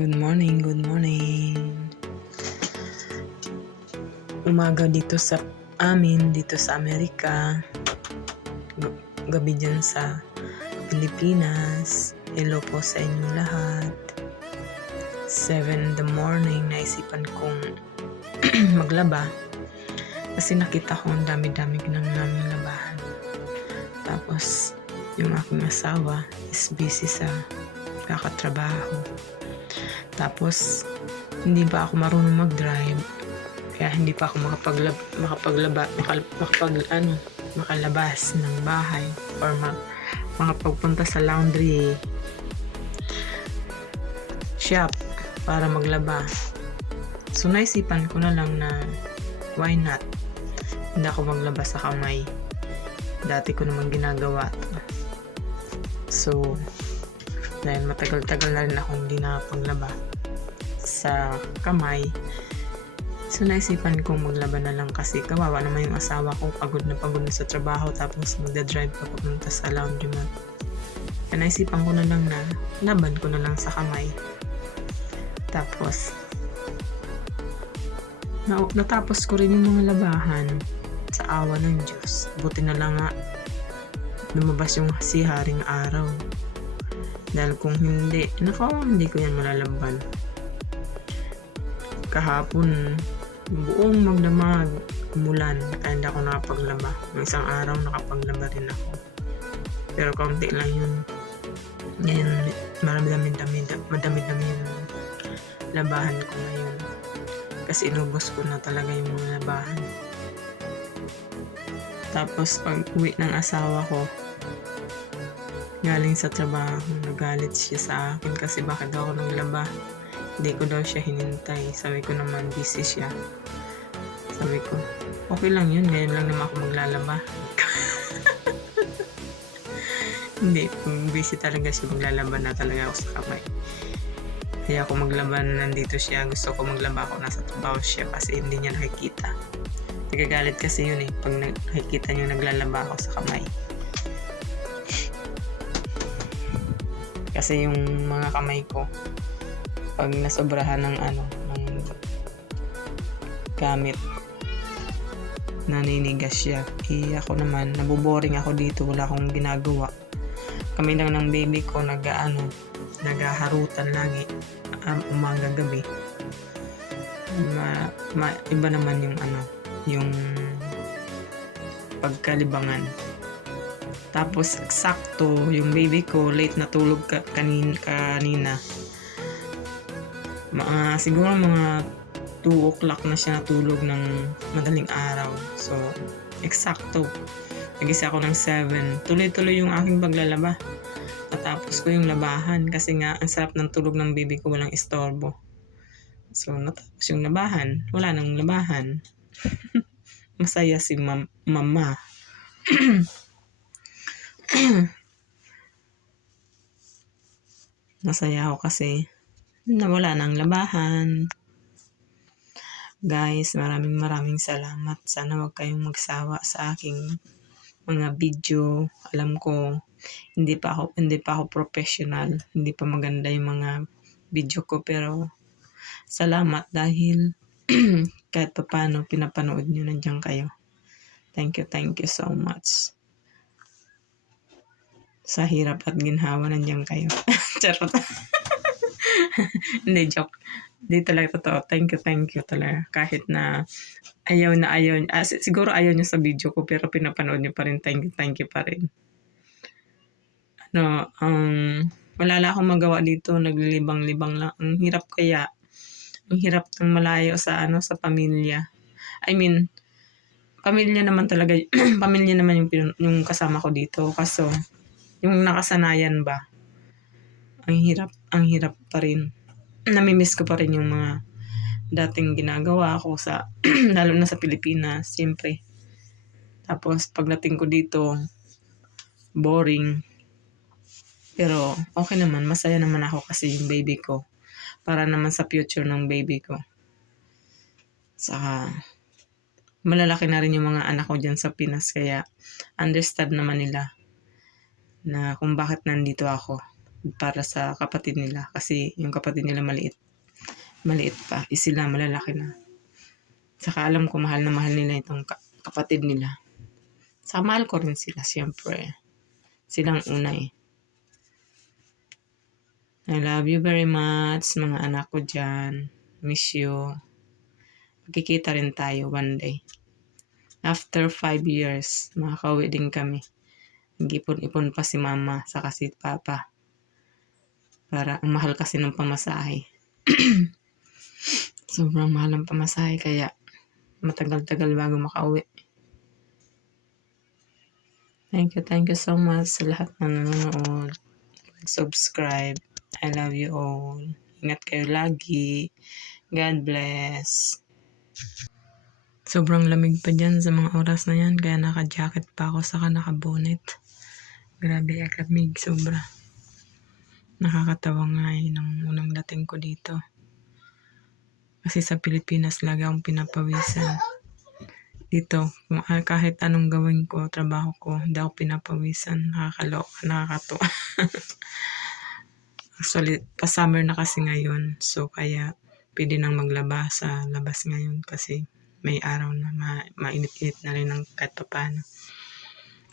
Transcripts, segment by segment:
Good morning, good morning. Umaga dito sa amin, dito sa Amerika. Gabi dyan sa Pilipinas. Hello po sa inyong lahat. 7 in the morning, naisipan kong maglaba. Kasi nakita ko ang dami-dami ng naming labahan. Tapos, yung aking asawa is busy sa kakatrabaho. Tapos, hindi pa ako marunong mag-drive. Kaya hindi pa ako makalabas ng bahay or makapagpunta sa laundry shop para maglaba. So, naisipan ko na lang na why not? Hindi ako maglaba sa kamay. Dati ko naman ginagawa to. So, dahil matagal-tagal na rin ako hindi nakapaglaba sa kamay, so naisipan kong maglaba na lang kasi kawawa naman yung asawa ko, pagod na sa trabaho, tapos magdadrive pa papunta sa laundromat. Kaya naisipan ko na lang na laban ko na lang sa kamay. Tapos natapos ko rin yung mga labahan sa awa ng Diyos. Buti na lang nga lumabas yung si Haring Araw. Dahil kung hindi ko yan malalaban. Kahapon, buong magdamag, umulan, kaya hindi ako nakapaglaba. Ng isang araw, nakapaglaba rin ako. Pero kaunti lang yun. Ngayon, madami-dami yung labahan ko ngayon. Kasi inubos ko na talaga yung mga labahan. Tapos, pag uwi ng asawa ko, galing sa trabaho, nagalit siya sa akin kasi bakit ako naglaba. Hindi ko daw siya hinintay. Sabi ko naman, busy siya. Sabi ko, okay lang yun. Ngayon lang naman ako maglalaba. Hindi, busy talaga siya. Maglalaba na talaga ako sa kamay. Kaya ako maglaba na nandito siya. Gusto ko maglaba ako nasa trabaho siya kasi hindi niya nakikita. Nagagalit kasi yun eh. Pag nakikita niya naglalaba ako sa kamay. Kasi yung mga kamay ko, pag nasobrahan ng ng gamit, naninigas siya. Ako naman, nabuboring ako dito, wala akong ginagawa. Kami lang ng baby ko naghaharutan lagi, umaga gabi. Iba naman yung pagkalibangan. Tapos eksakto yung baby ko late natulog kanina. Siguro mga 2 o'clock na siya natulog ng madaling araw. So, eksakto. Nagising ako ng 7. Tuloy-tuloy yung aking paglalaba. Natapos ko yung labahan kasi nga ang sarap ng tulog ng baby ko, walang istorbo. So, natapos yung labahan. Wala nang labahan. Masaya si mama. Masaya ako kasi nawala ng labahan. Guys, maraming salamat. Sana wag kayong magsawa sa aking mga video. Alam ko hindi pa ako professional, hindi pa maganda yung mga video ko, pero salamat dahil kahit paano pinapanood nyo, nandiyan kayo. Thank you so much. Sa hirap at ginhawa, nandiyan kayo. Charot. Hindi, joke. Hindi talaga totoo. Thank you talaga. Kahit na ayaw. Siguro ayaw nyo sa video ko, pero pinapanood nyo pa rin. Thank you pa rin. Wala lang akong magawa dito. Naglilibang-libang lang. Ang hirap kaya. Ang hirap ng malayo sa pamilya. I mean, pamilya naman talaga. Pamilya naman yung kasama ko dito. Kaso, yung nakasanayan ba, ang hirap pa rin. Namimiss ko pa rin yung mga dating ginagawa ko lalo na sa Pilipinas, siyempre. Tapos pagdating ko dito, boring. Pero okay naman, masaya naman ako kasi yung baby ko. Para naman sa future ng baby ko. Saka malalaki na rin yung mga anak ko dyan sa Pinas, kaya understand naman nila na kung bakit nandito ako. para sa kapatid nila kasi yung kapatid nila maliit pa, sila malalaki na. Saka alam ko mahal na mahal nila itong kapatid nila. Saka mahal ko rin sila, siyempre. Silang una eh. I love you very much, mga anak ko dyan. Miss you. Magkikita rin tayo one day. After 5 years, makakauwi din kami. Nag-ipon-ipon pa si mama, saka si papa. Para, ang mahal kasi ng pamasahe. Sobrang mahal ng pamasahe, kaya matagal-tagal bago makauwi. Thank you so much sa lahat na nanonood. Subscribe. I love you all. Ingat kayo lagi. God bless. Sobrang lamig pa dyan sa mga oras na yan, kaya naka-jacket pa ako, saka naka-bonnet. Grabe, ang lamig, sobra. Nakakatawa nga nung unang dating ko dito. Kasi sa Pilipinas lagi akong pinapawisan. Dito, kahit anong gawin ko, trabaho ko, hindi ako pinapawisan. Nakakaloka, nakakatuwa. Actually, pa-summer na kasi ngayon. So, kaya pwede nang maglaba sa labas ngayon kasi may araw na mainit-init na rin ng kahit pa paano.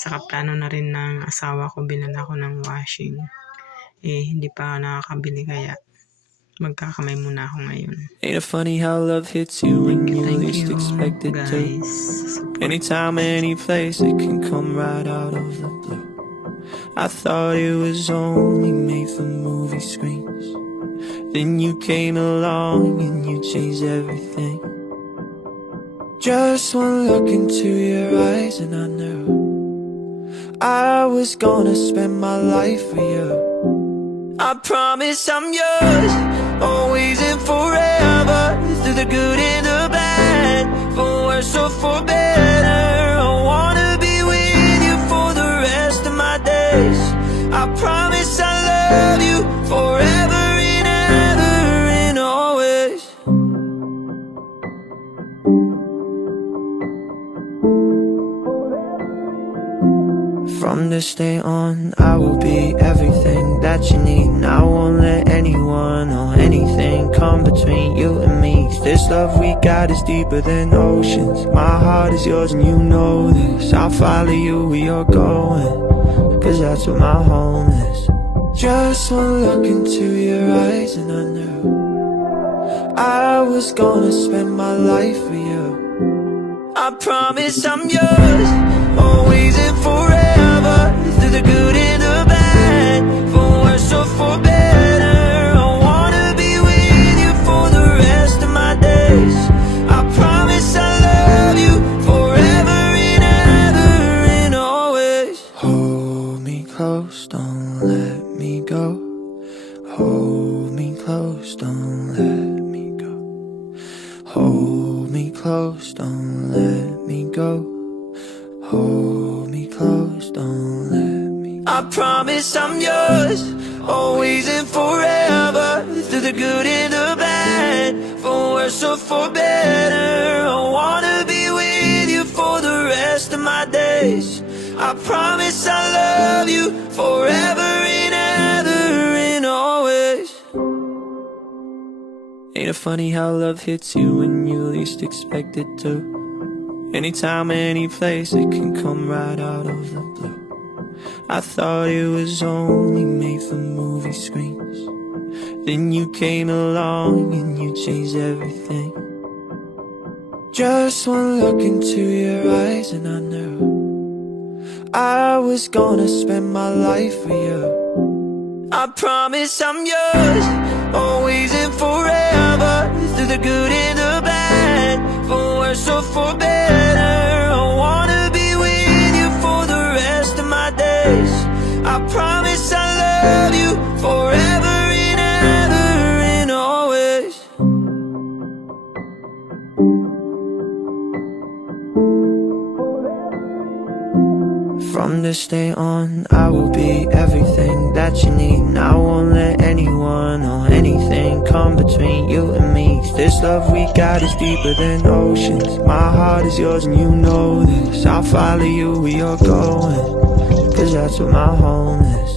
Saka plano na rin ng asawa ko, bilan ako ng washing. Hindi pa nakakabili kaya magkakamay muna ako ngayon. Ain't it funny how love hits you when you least expect it to? Anytime, any place, it can come right out of the blue. I thought it was only made for movie screens. Then you came along and you changed everything. Just one look into your eyes and I knew I was gonna spend my life with you. I promise I'm yours, always and forever, through the good and the bad, for worse or for better. I wanna be with you for the rest of my days. I promise I love you forever and ever and always. From this day on, I will be everything that you need. And I won't let anyone or anything come between you and me. 'Cause this love we got is deeper than oceans. My heart is yours and you know this. I'll follow you where you're going, 'cause that's where my home is. Just one look into your eyes and I knew I was gonna spend my life with you. I promise I'm yours, always and forever, through the good and the bad, for worse or for better. I wanna be with you for the rest of my days. I promise I love you forever and ever and always. Hold me close, don't let me go. Hold me close, don't let me go. Hold me close, don't let me go. Hold me close, don't let me go. I promise I'm yours, always and forever, through the good and the bad, for worse or for better. I wanna be with you for the rest of my days. I promise I love you forever and ever and always. Ain't it funny how love hits you when you least expect it to? Anytime, any place, it can come right out of the blue. I thought it was only made for movie screens. Then you came along and you changed everything. Just one look into your eyes and I knew I was gonna spend my life with you. I promise I'm yours, always and forever, through the good and the bad, for worse or for better. I wanna be with you for the rest of my days. I promise I love you forever and ever and always. From this day on, I will be everything that you need. And I won't let anyone or anything come between you and me. 'Cause this love we got is deeper than oceans. My heart is yours and you know this. I'll follow you where you're going, 'cause that's where my home is.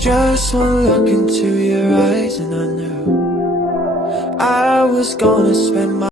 Just Just one look into your eyes and I knew I was gonna spend my